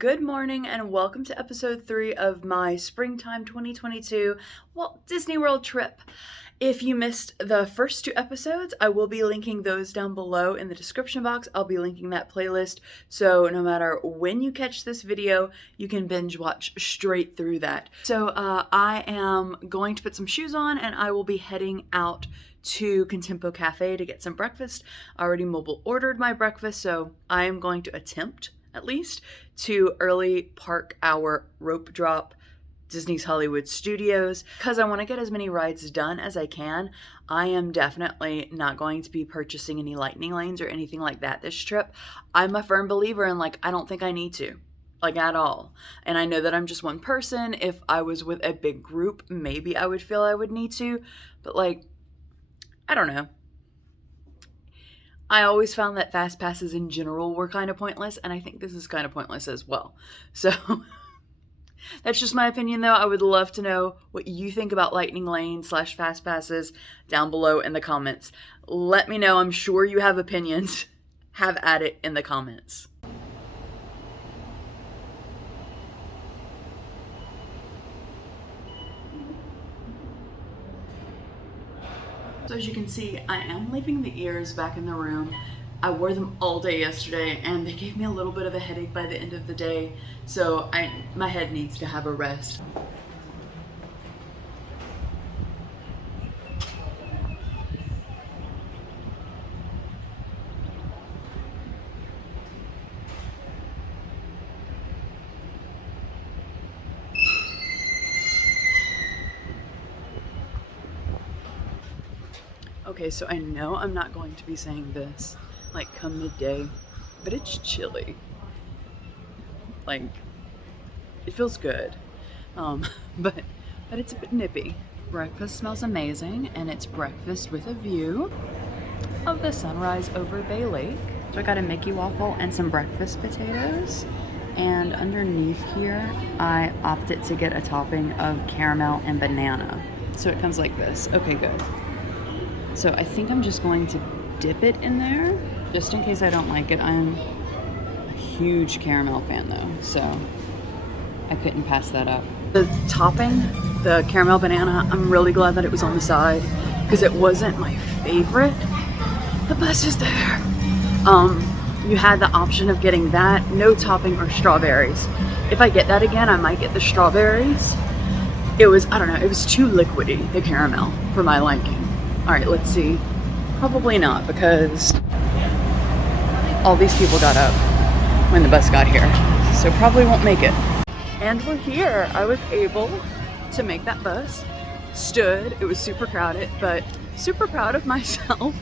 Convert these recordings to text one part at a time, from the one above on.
Good morning and welcome to episode 3 of my Springtime 2022 Walt Disney World trip. If you missed the first 2 episodes, I will be linking those down below in the description box. I'll be linking that playlist, so no matter when you catch this video, you can binge watch straight through that. So I am going to put some shoes on and I will be heading out to Contempo Cafe to get some breakfast. I already mobile ordered my breakfast, so I am going to attempt at least to early park our rope drop Disney's Hollywood Studios because I want to get as many rides done as I can. I am definitely not going to be purchasing any lightning lanes or anything like that this trip. I'm a firm believer in I don't think I need to, at all. And I know that I'm just one person. If I was with a big group, maybe I would feel I would need to, but I don't know. I always found that fast passes in general were kind of pointless, and I think this is kind of pointless as well. So that's just my opinion, though. I would love to know what you think about lightning lane / fast passes down below in the comments. Let me know. I'm sure you have opinions. Have at it in the comments. So as you can see, I am leaving the ears back in the room. I wore them all day yesterday and they gave me a little bit of a headache by the end of the day. So my head needs to have a rest. Okay, so I know I'm not going to be saying this come midday, but it's chilly. It feels good, but it's a bit nippy. Breakfast smells amazing, and it's breakfast with a view of the sunrise over Bay Lake. So I got a Mickey waffle and some breakfast potatoes, and underneath here I opted to get a topping of caramel and banana. So it comes like this. Okay, good. So I think I'm just going to dip it in there, just in case I don't like it. I'm a huge caramel fan though, so I couldn't pass that up. The topping, the caramel banana, I'm really glad that it was on the side because it wasn't my favorite. The bus is there. You had the option of getting that, no topping or strawberries. If I get that again, I might get the strawberries. It was, I don't know, it was too liquidy, the caramel, for my liking. All right, let's see. Probably not because all these people got up when the bus got here, so probably won't make it. And we're here. I was able to make that bus. Stood. It was super crowded, but super proud of myself.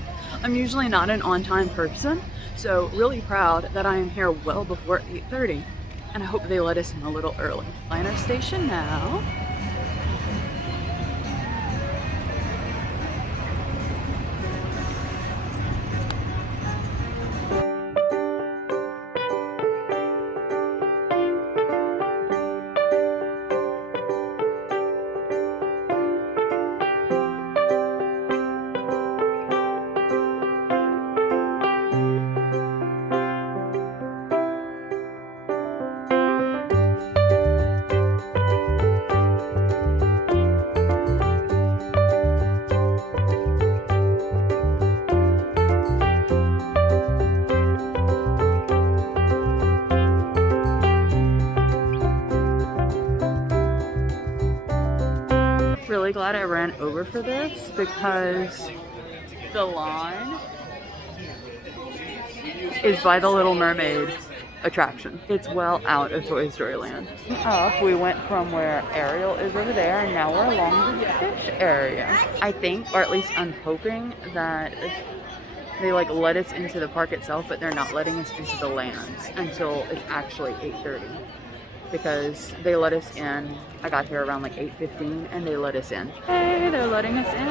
I'm usually not an on-time person, so really proud that I am here well before 8:30, and I hope they let us in a little early. Liner station now. Really glad I ran over for this because the line is by the Little Mermaid attraction. It's well out of Toy Story Land. We went from where Ariel is over there and now we're along the fish area. I think, or at least I'm hoping that they let us into the park itself, but they're not letting us into the lands until it's actually 8:30. Because they let us in. I got here around 8:15 and they let us in. Hey, they're letting us in.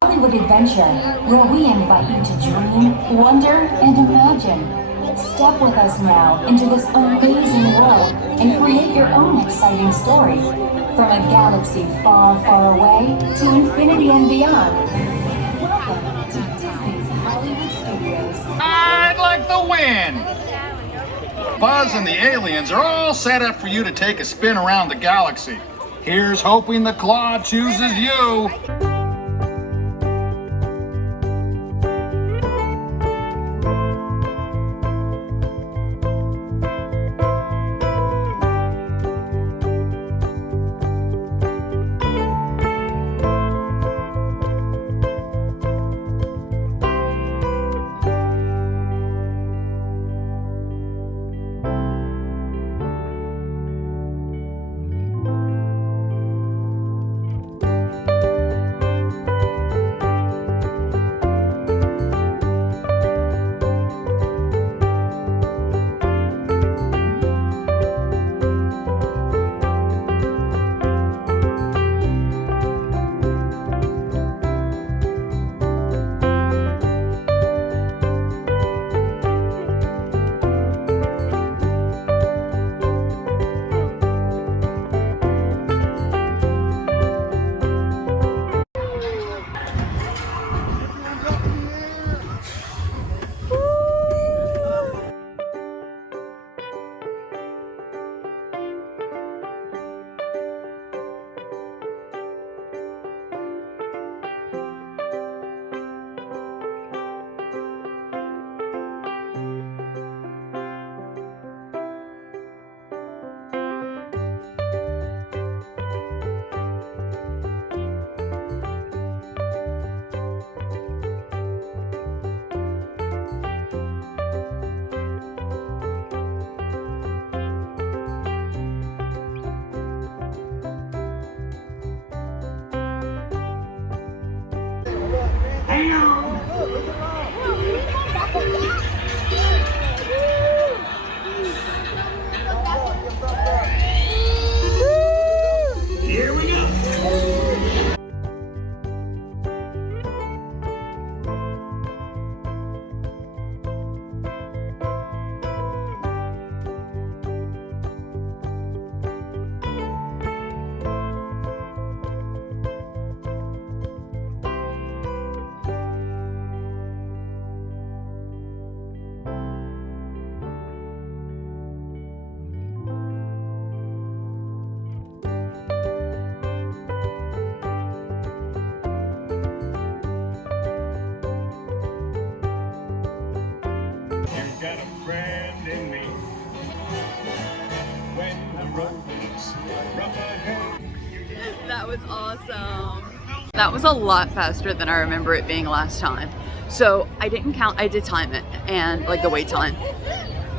Hollywood Adventure, where we invite you to dream, wonder, and imagine. Step with us now into this amazing world and create your own exciting story. From a galaxy far, far away to infinity and beyond. Welcome to Disney's Hollywood Studios. I'd like the win! Buzz and the aliens are all set up for you to take a spin around the galaxy. Here's hoping the claw chooses you. Here we go. You've got a friend in me. When the road gets rough ahead. That was awesome. That was a lot faster than I remember it being last time. So I didn't count, I did time it, and like the wait time.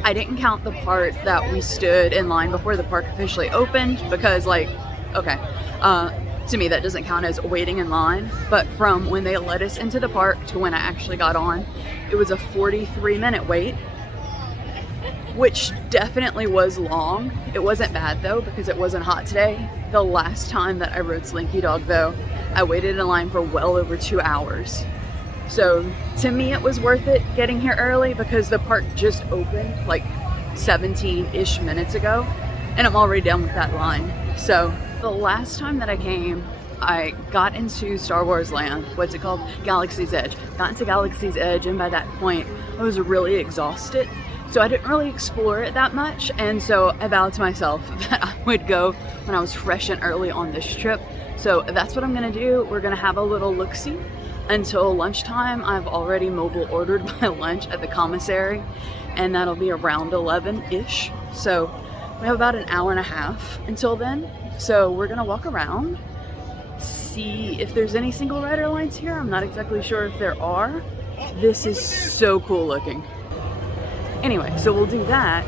I didn't count the part that we stood in line before the park officially opened because like, okay, to me that doesn't count as waiting in line, but from when they let us into the park to when I actually got on, it was a 43-minute wait, which definitely was long. It wasn't bad though because it wasn't hot today. The last time that I rode Slinky Dog though, I waited in line for well over 2 hours. So to me it was worth it getting here early because the park just opened like 17-ish minutes ago and I'm already done with that line. So the last time that I came, I got into Star Wars Land, what's it called? Galaxy's Edge. Got into Galaxy's Edge and by that point I was really exhausted. So I didn't really explore it that much, and so I vowed to myself that I would go when I was fresh and early on this trip. So that's what I'm gonna do. We're gonna have a little look-see until lunchtime. I've already mobile ordered my lunch at the commissary, and that'll be around 11-ish. So we have about an hour and a half until then. So we're gonna walk around, see if there's any single rider lines here. I'm not exactly sure if there are. This is so cool looking. Anyway, so we'll do that.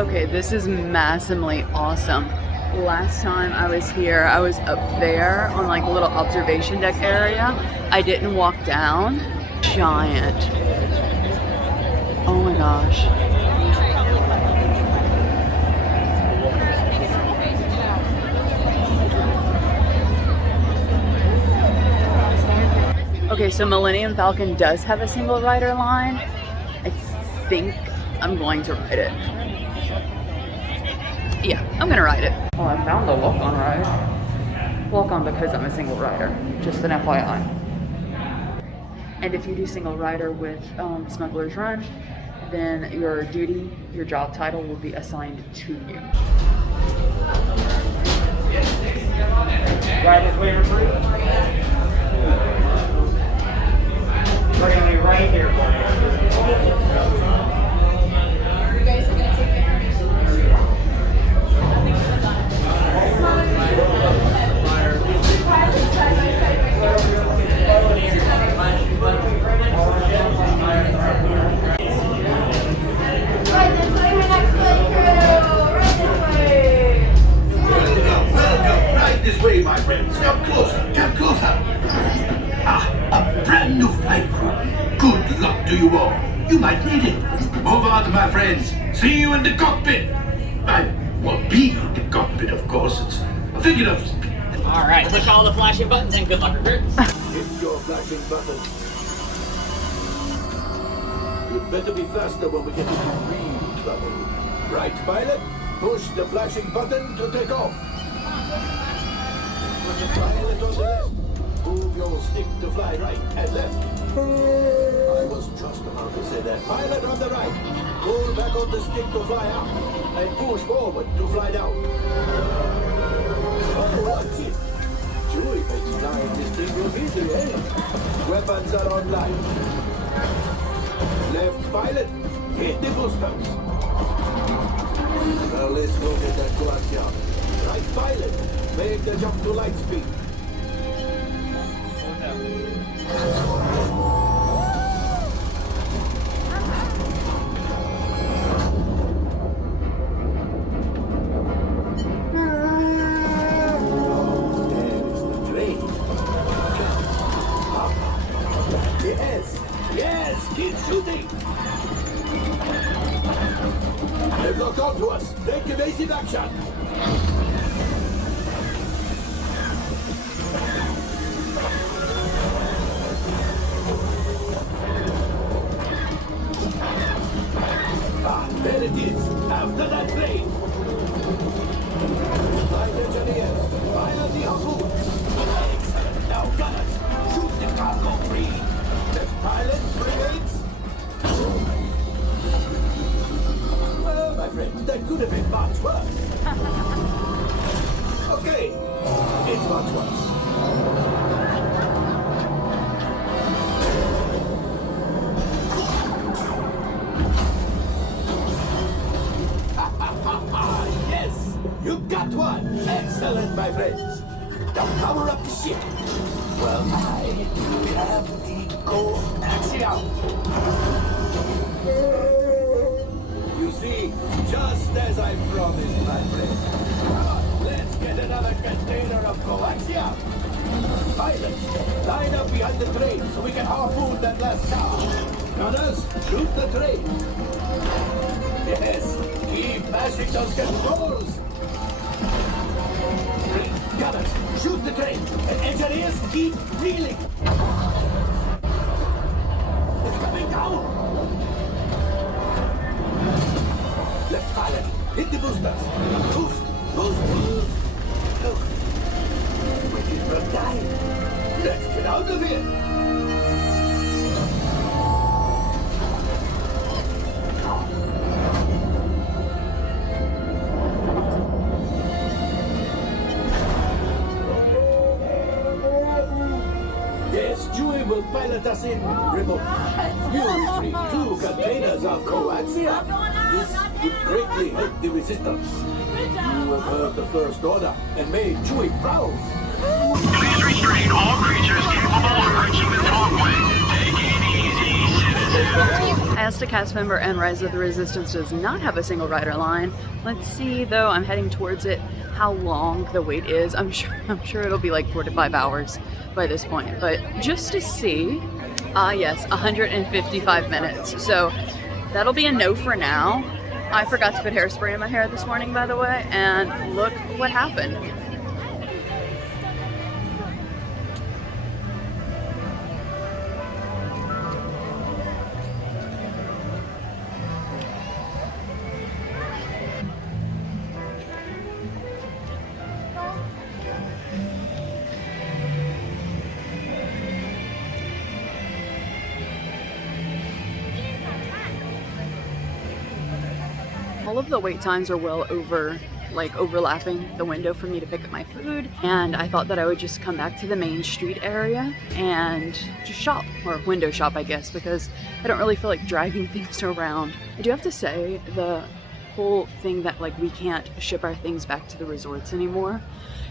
Okay, this is massively awesome. Last time I was here, I was up there on like a little observation deck area. I didn't walk down. Giant. Oh my gosh. Okay, so Millennium Falcon does have a single rider line. I think I'm going to ride it. Yeah, I'm gonna ride it. Oh, I found the walk-on ride. Walk-on because I'm a single rider, just an FYI. And if you do single rider with Smuggler's Run, then your duty, your job title will be assigned to you. Right this way, recruit. We're gonna be right here for you. This way, my friends. Come closer. Come closer. Ah, a brand new flight crew. Good luck to you all. You might need it. Move on, my friends. See you in the cockpit. I will be in the cockpit, of course. It's a figure of speech. All right, push all the flashing buttons and good luck, recruits. Hit your flashing button. You'd better be faster when we get into real trouble. Right, pilot? Push the flashing button to take off. Pilot on the left. Move your stick to fly right and left. I was just about to say that. Pilot on the right. Pull back on the stick to fly up. And push forward to fly down. Oh, watch it. Chewie makes flying this thing look easy, eh? Weapons are online. Left pilot, hit the boosters. Now let's go get that coaxium. Right pilot, make the jump to light speed. Yes, keep shooting! They've locked onto us. Take evasive action! Ah, there it is! After that plane! Flight engineers, fire the harpoon! Excellent! Now gunners, shoot the cargo free! Left pilot, brigades! Well, my friends, that could have been much worse. Okay, it's much worse. Yes, you got one. Excellent, my friends. Now power up the ship. Well, I have the coaxium. You see, just as I promised, my friend. Come on, let's get another container of coaxium. Pilots, line up behind the train so we can harpoon that last car. Gunners, shoot the train. Yes, keep mashing those controls. Gunners, shoot the train, and engineers keep reeling. It's coming down. Left pilot, hit the boosters. Boost, boost, boost. Look, we did not die. Let's get out of here. Chewie will pilot us in remote. You retrieve 2 containers of coaxium. This would greatly help the resistance. You have heard the First Order and made Chewie proud. Please restrain all creatures capable of reaching the talkway. Take it easy, citizens. I asked a cast member, and Rise of the Resistance does not have a single rider line. Let's see, though, I'm heading towards it, how long the wait is. I'm sure it'll be like 4 to 5 hours by this point. But just to see, yes, 155 minutes. So that'll be a no for now. I forgot to put hairspray in my hair this morning, by the way, and look what happened. All of the wait times are well over, like overlapping the window for me to pick up my food, and I thought that I would just come back to the main street area and just shop, or window shop I guess, because I don't really feel like dragging things around. I do have to say, the whole thing that like we can't ship our things back to the resorts anymore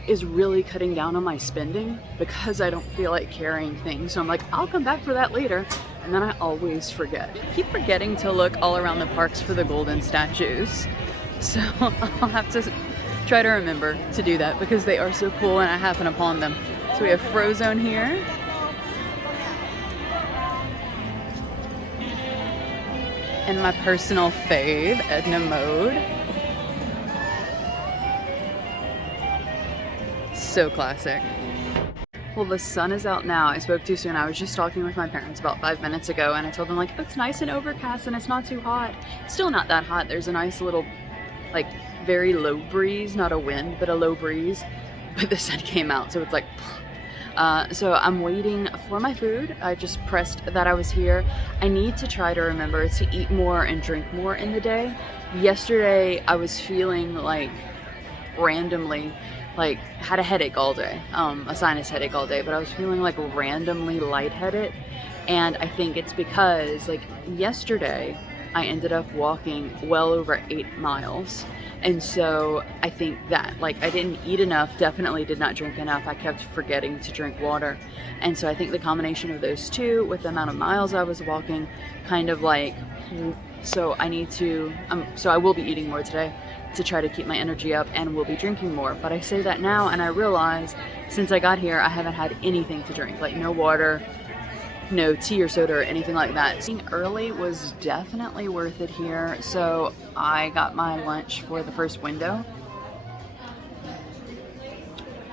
is really cutting down on my spending, because I don't feel like carrying things. So I'm like, I'll come back for that later. And then I always forget. I keep forgetting to look all around the parks for the golden statues. So I'll have to try to remember to do that, because they are so cool and I happen upon them. So we have Frozone here. And my personal fave, Edna Mode. So classic. Well, the sun is out now. I spoke too soon. I was just talking with my parents about 5 minutes ago, and I told them like, oh, it's nice and overcast and it's not too hot. It's still not that hot. There's a nice little, like, very low breeze, not a wind, but a low breeze. But the sun came out, so it's like, so I'm waiting for my food. I just pressed that I was here. I need to try to remember to eat more and drink more in the day. Yesterday, I was feeling like randomly, like had a headache all day, a sinus headache all day, but I was feeling like randomly lightheaded, and I think it's because like yesterday I ended up walking well over 8 miles, and so I think that like I didn't eat enough, definitely did not drink enough. I kept forgetting to drink water, and so I think the combination of those two with the amount of miles I was walking kind of like, so I need to so I will be eating more today to try to keep my energy up, and will be drinking more. But I say that now, and I realize since I got here I haven't had anything to drink, like no water, no tea or soda or anything like that. Being early was definitely worth it here. So I got my lunch for the first window,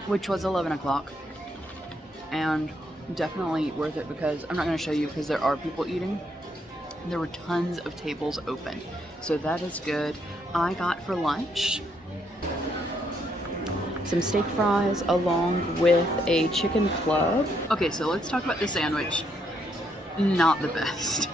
which was 11 o'clock, and definitely worth it, because I'm not going to show you because there are people eating. There were tons of tables open, so that is good. I got for lunch some steak fries along with a chicken club. Okay, so let's talk about the sandwich. Not the best.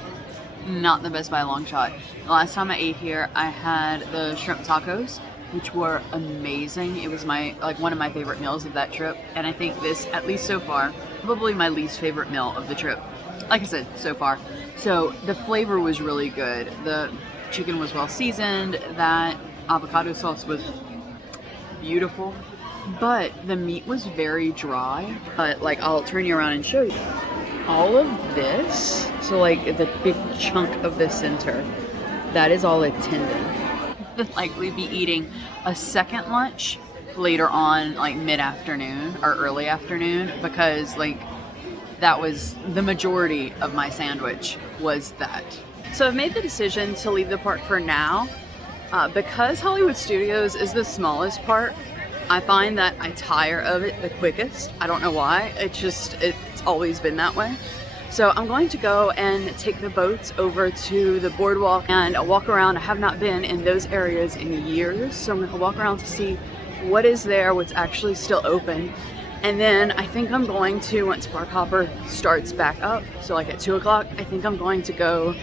Not the best by a long shot. The last time I ate here, I had the shrimp tacos, which were amazing. It was my one of my favorite meals of that trip, and I think this, at least so far, probably my least favorite meal of the trip. Like I said, so far. So the flavor was really good. The chicken was well seasoned. That avocado sauce was beautiful, but the meat was very dry. But like, I'll turn you around and show you. All of this, so like the big chunk of the center, that is all a tendon. Like we'd be eating a second lunch later on, like mid-afternoon or early afternoon, because like that was the majority of my sandwich was that. So I've made the decision to leave the park for now, because Hollywood Studios is the smallest park. I find that I tire of it the quickest. I don't know why. It's always been that way. So I'm going to go and take the boats over to the boardwalk and walk around. I have not been in those areas in years, so I'm going to walk around to see what is there, what's actually still open. And then I think I'm going to, once Park Hopper starts back up, so like at 2 o'clock, I think I'm going to go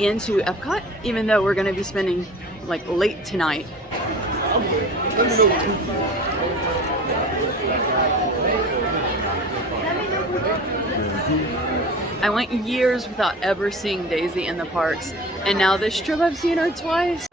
into EPCOT, even though we're going to be spending like late tonight. I went years without ever seeing Daisy in the parks, and now this trip I've seen her twice.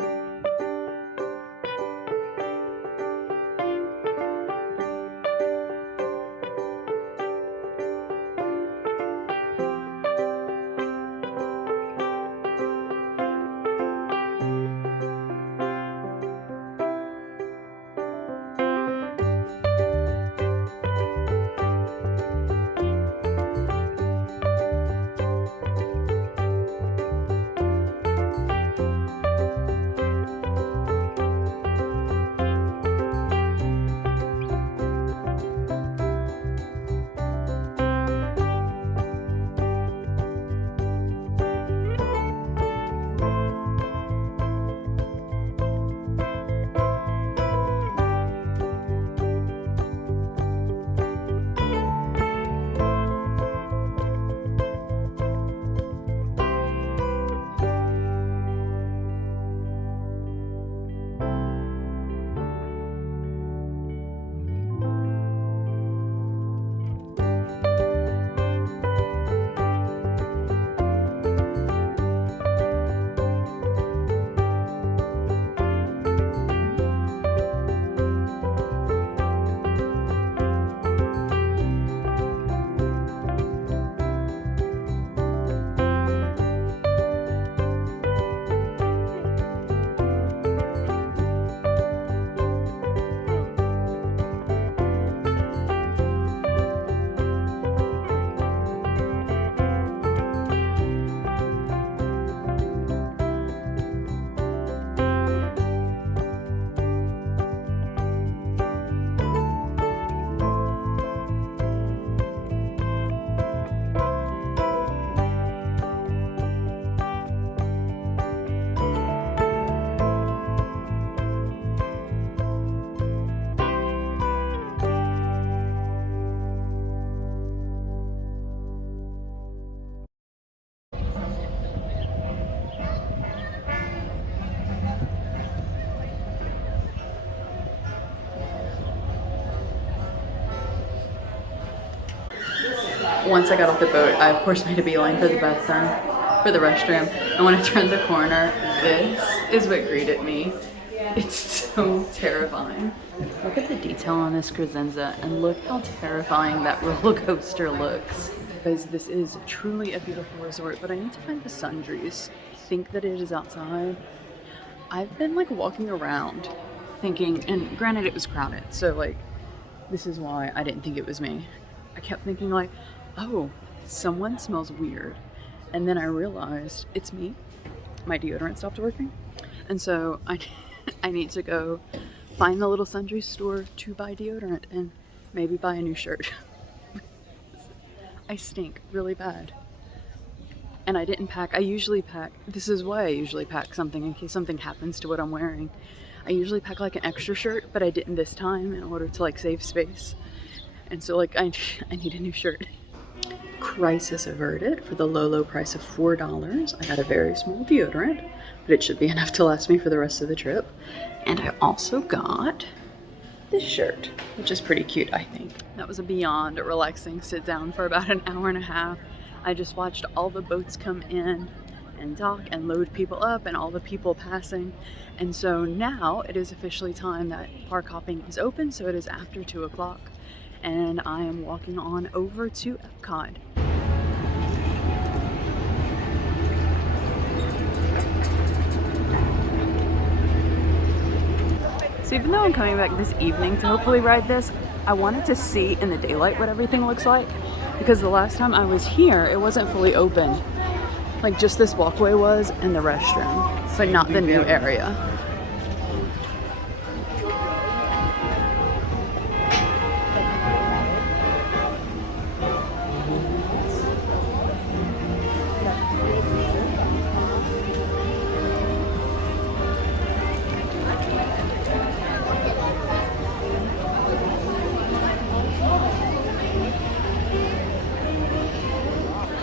once I got off the boat, I of course made a beeline for the bathroom, for the restroom. And when I turned the corner, this is what greeted me. It's so terrifying. Look at the detail on this Crescenza and look how terrifying that roller coaster looks. Because this is truly a beautiful resort, but I need to find the sundries. I think that it is outside. I've been like walking around thinking, and granted it was crowded, so like this is why I didn't think it was me. I kept thinking like, oh, someone smells weird. And then I realized it's me. My deodorant stopped working. And so I need to go find the little sundry store to buy deodorant and maybe buy a new shirt. I stink really bad. And I didn't pack. I usually pack. This is why I usually pack something in case something happens to what I'm wearing. I usually pack like an extra shirt, but I didn't this time in order to like save space. And so like I need a new shirt. Crisis averted for the low price of $4. I got a very small deodorant, but it should be enough to last me for the rest of the trip. And I also got this shirt, which is pretty cute, I think. That was a beyond relaxing sit down for about an hour and a half. I just watched all the boats come in and dock and load people up and all the people passing. And so now it is officially time that park hopping is open, so it is after 2 o'clock. And I am walking on over to EPCOT. So even though I'm coming back this evening to hopefully ride this, I wanted to see in the daylight what everything looks like, because the last time I was here, it wasn't fully open. Like just this walkway was and the restroom, but not the new area.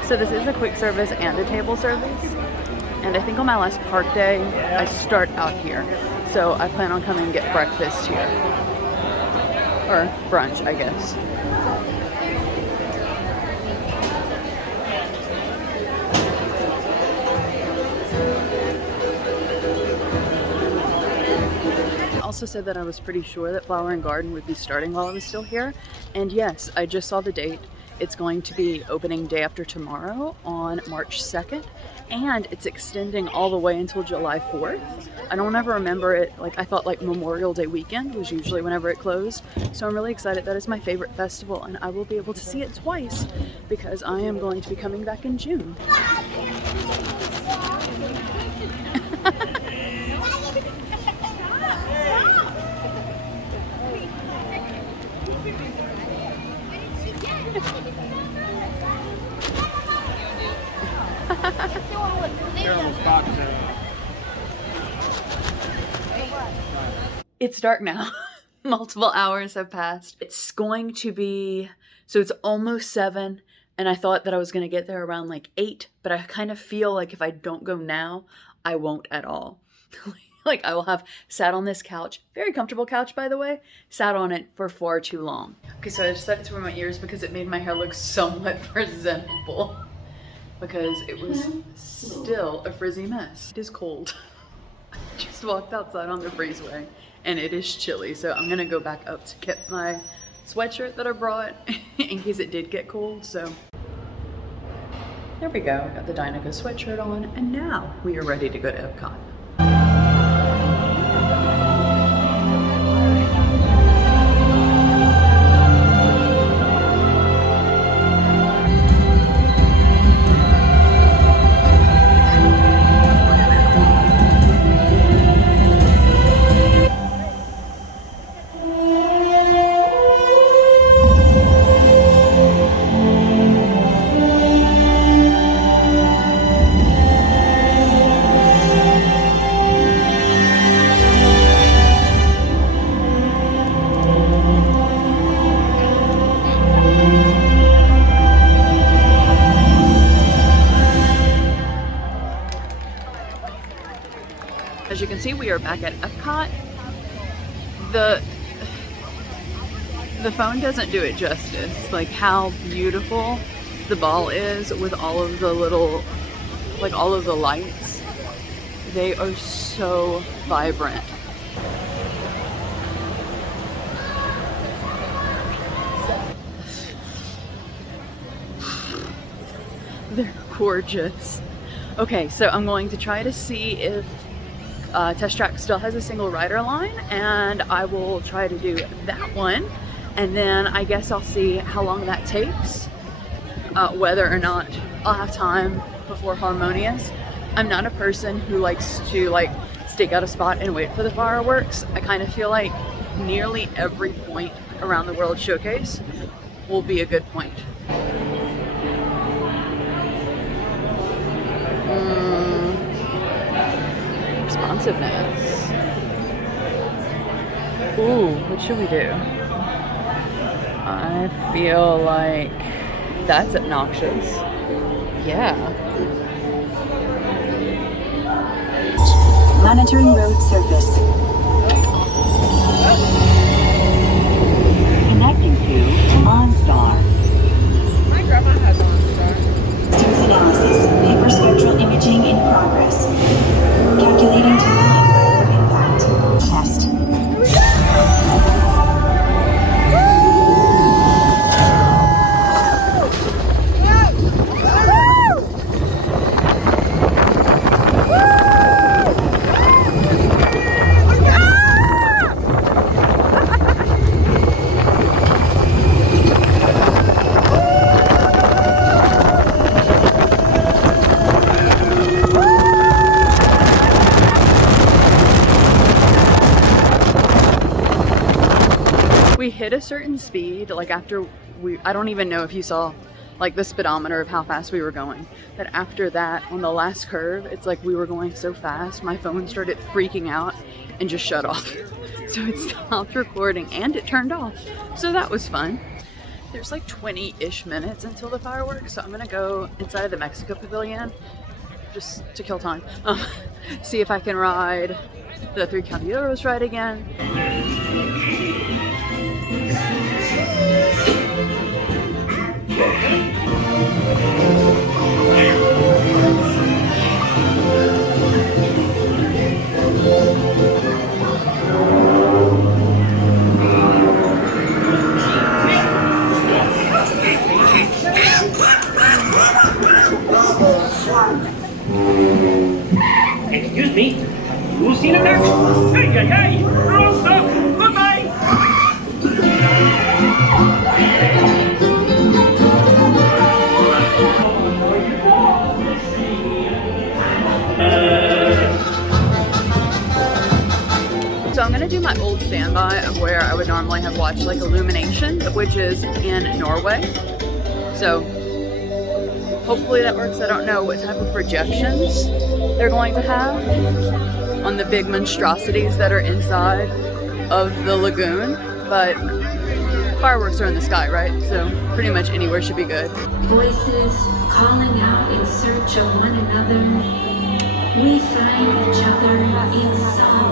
So this is a quick service and a table service. And I think on my last park day, I start out here. So I plan on coming and get breakfast here. Or brunch, I guess. I also said that I was pretty sure that Flower and Garden would be starting while I was still here. And yes, I just saw the date. It's going to be opening day after tomorrow on March 2nd, and it's extending all the way until July 4th. I don't ever remember it, like I thought like Memorial Day weekend was usually whenever it closed. So I'm really excited. That is my favorite festival, and I will be able to see it twice because I am going to be coming back in June. It's dark now. Multiple hours have passed. It's going to be, so it's almost 7, and I thought that I was going to get there around like 8, but I kind of feel like if I don't go now, I won't at all. Like I will have sat on this couch, very comfortable couch by the way, sat on it for far too long. Okay, so I decided to wear my ears because it made my hair look somewhat presentable, because it was still a frizzy mess. It is cold. I just walked outside on the breezeway and it is chilly, so I'm gonna go back up to get my sweatshirt that I brought in case it did get cold. So there we go, got the Dynaco sweatshirt on, and now we are ready to go to EPCOT. As you can see, we are back at EPCOT. The phone doesn't do it justice, like how beautiful the ball is with all of the little, like all of the lights. They are so vibrant. They're gorgeous. Okay, so I'm going to try to see if Test Track still has a single rider line, and I will try to do that one, and then I guess I'll see how long that takes, whether or not I'll have time before Harmonious. I'm not a person who likes to like stake out a spot and wait for the fireworks. I kind of feel like nearly every point around the World Showcase will be a good point. Responsiveness. Ooh, what should we do? I feel like that's obnoxious. Yeah. Monitoring road surface. Connecting to OnStar. My grandma has OnStar. Dose analysis. Hyperspectral imaging in progress. Calculating time for impact. Test. Hit a certain speed, like after I don't even know if you saw like the speedometer of how fast we were going, but after that on the last curve, it's like we were going so fast my phone started freaking out and just shut off. So it stopped recording and it turned off, so that was fun. There's like 20-ish minutes until the fireworks, so I'm gonna go inside of the Mexico Pavilion just to kill time. See if I can ride the 3 Caballeros ride again. Excuse me, who's seen a duck? Hey, hey, hey! Wrong duck! Goodbye! So I'm gonna do my old standby of where I would normally have watched like Illumination, which is in Norway. So hopefully that works. I don't know what type of projections they're going to have on the big monstrosities that are inside of the lagoon, but fireworks are in the sky, right? So pretty much anywhere should be good. Voices calling out in search of one another. We find each other in song.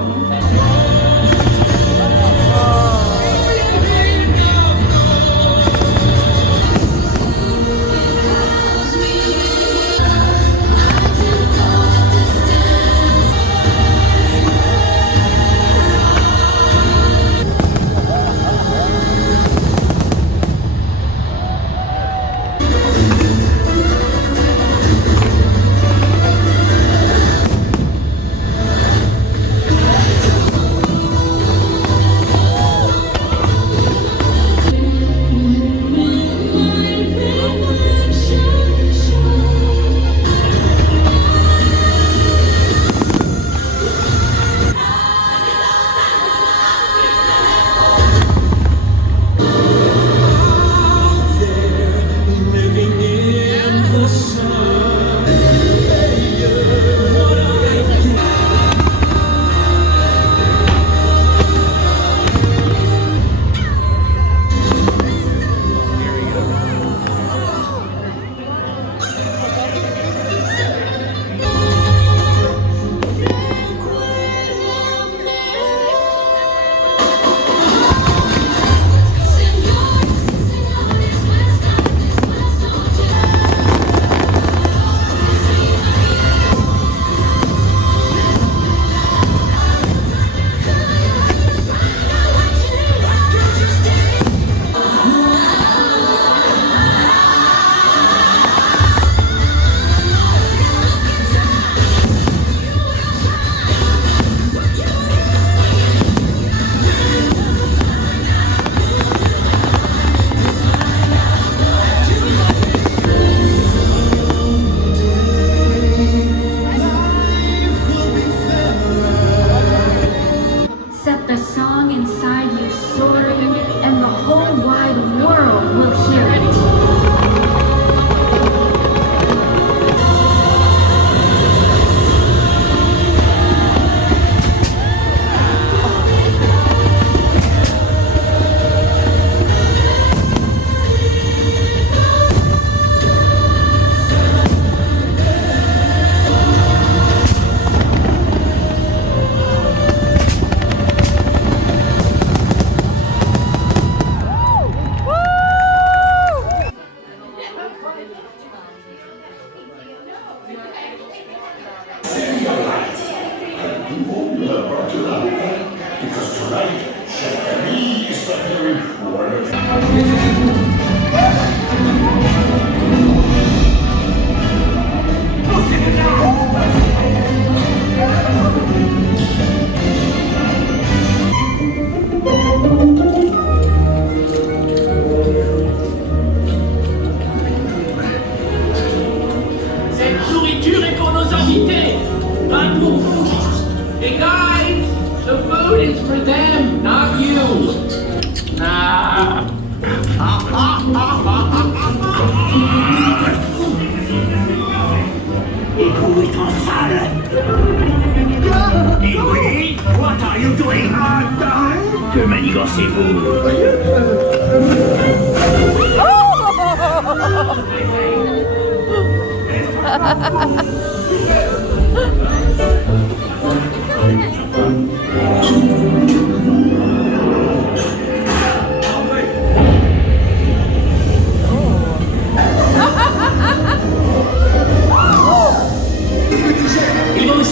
Il va aussi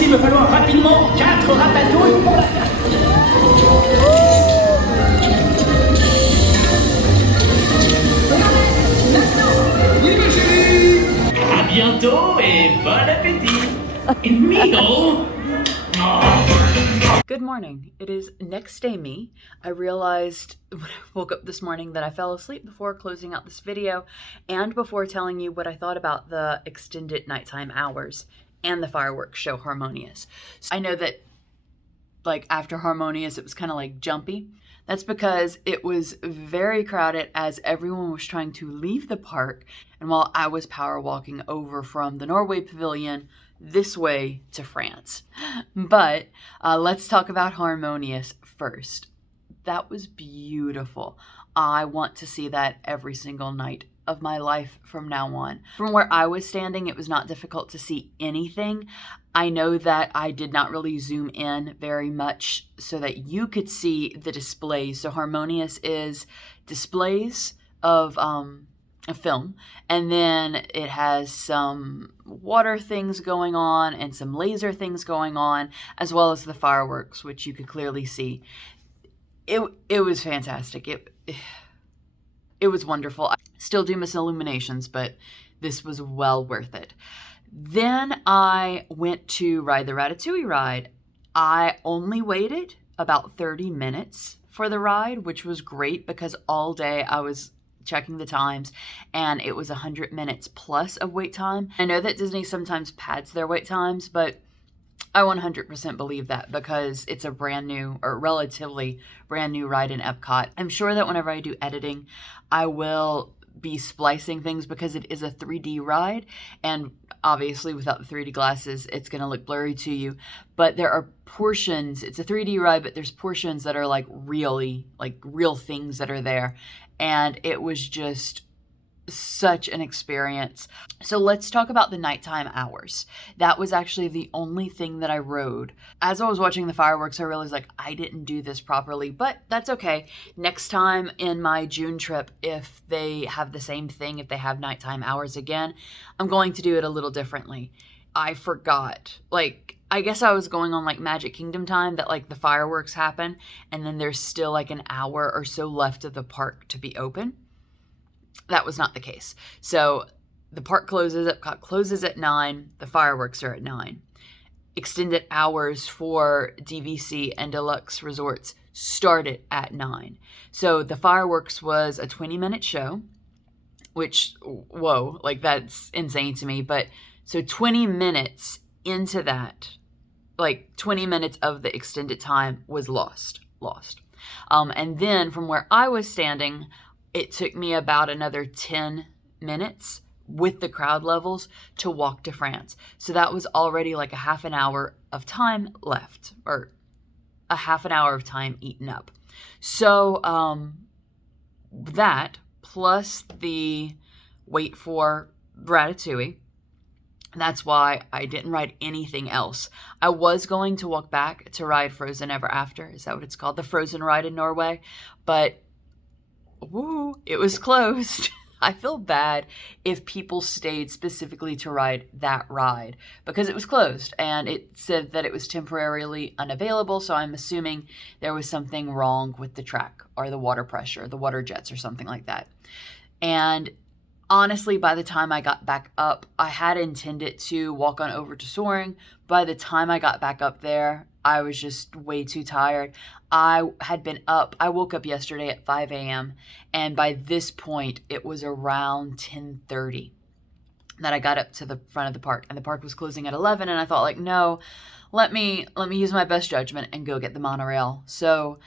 me falloir rapidement 4 ratatouilles pour la carte. À bientôt et bon appétit. Meal. Good morning. It is next day me. I realized when I woke up this morning that I fell asleep before closing out this video and before telling you what I thought about the extended nighttime hours and the fireworks show Harmonious. So I know that like after Harmonious it was kind of like jumpy. That's because it was very crowded as everyone was trying to leave the park, and while I was power walking over from the Norway Pavilion this way to France. But let's talk about Harmonious first. That was beautiful. I want to see that every single night of my life from now on. From where I was standing, it was not difficult to see anything. I know that I did not really zoom in very much so that you could see the displays. So Harmonious is displays of a film, and then it has some water things going on and some laser things going on, as well as the fireworks, which you could clearly see. It was fantastic. It was wonderful. I still do miss illuminations, but this was well worth it. Then I went to ride the Ratatouille ride. I only waited about 30 minutes for the ride, which was great because all day I was checking the times and it was 100 minutes plus of wait time. I know that Disney sometimes pads their wait times, but I 100% believe that because it's a brand new or relatively brand new ride in Epcot. I'm sure that whenever I do editing, I will be splicing things because it is a 3D ride, and obviously without the 3D glasses it's going to look blurry to you, but there are portions, it's a 3D ride, but there's portions that are like really like real things that are there, and it was just such an experience. So let's talk about the nighttime hours. That was actually the only thing that I rode. As I was watching the fireworks, I realized like I didn't do this properly, but that's okay. Next time in my June trip, if they have the same thing, if they have nighttime hours again, I'm going to do it a little differently. I forgot, like, I guess I was going on like Magic Kingdom time, that like the fireworks happen and then there's still like an hour or so left of the park to be open. That was not the case. So the park closes, Epcot closes at 9, the fireworks are at 9. Extended hours for DVC and Deluxe resorts started at 9. So the fireworks was a 20-minute show, which, whoa, like that's insane to me. But so 20 minutes into that, like 20 minutes of the extended time was lost. And then from where I was standing, it took me about another 10 minutes with the crowd levels to walk to France. So that was already like a half an hour of time left, or a half an hour of time eaten up. So that plus the wait for Ratatouille, that's why I didn't ride anything else. I was going to walk back to ride Frozen Ever After. Is that what it's called? The Frozen ride in Norway. But woo, it was closed. I feel bad if people stayed specifically to ride that ride because it was closed and it said that it was temporarily unavailable. So I'm assuming there was something wrong with the track or the water pressure, the water jets or something like that. And honestly, by the time I got back up, I had intended to walk on over to Soaring. By the time I got back up there, I was just way too tired. I had been up. I woke up yesterday at 5 a.m. and by this point, it was around 10:30 that I got up to the front of the park, and the park was closing at 11. And I thought, like, no, let me use my best judgment and go get the monorail. So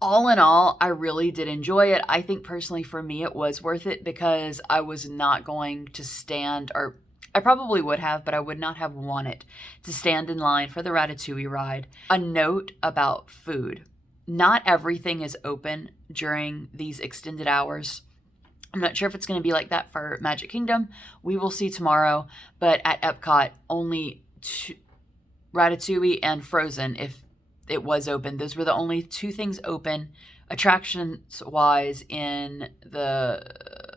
all in all, I really did enjoy it. I think personally for me, it was worth it because I was not going to stand, or I probably would have, but I would not have wanted to stand in line for the Ratatouille ride. A note about food. not everything is open during these extended hours. I'm not sure if it's going to be like that for Magic Kingdom. We will see tomorrow. But at Epcot, only Ratatouille and Frozen, if it was open, those were the only two things open attractions-wise in the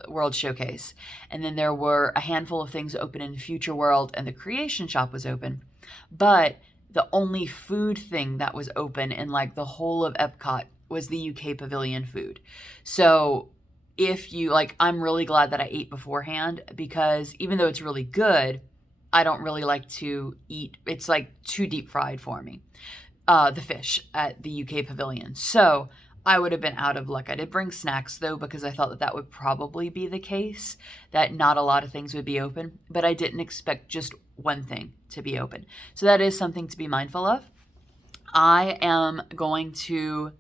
World Showcase. And then there were a handful of things open in Future World, and the Creation Shop was open. But the only food thing that was open in like the whole of Epcot was the UK Pavilion food. So if you like, I'm really glad that I ate beforehand, because even though it's really good, I don't really like to eat. It's like too deep fried for me, the fish at the UK Pavilion. So I would have been out of luck. I did bring snacks though, because I thought that that would probably be the case, that not a lot of things would be open, but I didn't expect just one thing to be open. So that is something to be mindful of. I am going to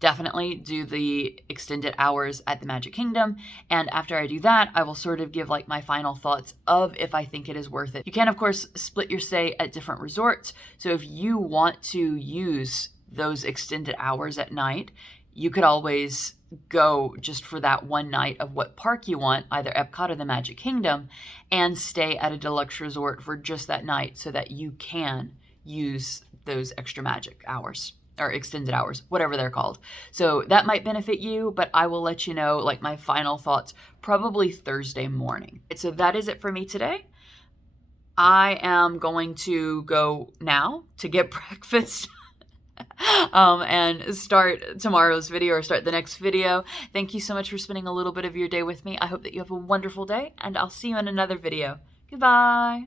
definitely do the extended hours at the Magic Kingdom, and after I do that, I will sort of give like my final thoughts of if I think it is worth it. You can of course split your stay at different resorts, so if you want to use those extended hours at night, you could always go just for that one night of what park you want, either Epcot or the Magic Kingdom, and stay at a deluxe resort for just that night so that you can use those extra magic hours or extended hours, whatever they're called. So that might benefit you, but I will let you know like my final thoughts probably Thursday morning. So that is it for me today. I am going to go now to get breakfast and start tomorrow's video or start the next video. Thank you so much for spending a little bit of your day with me. I hope that you have a wonderful day, and I'll see you in another video. Goodbye.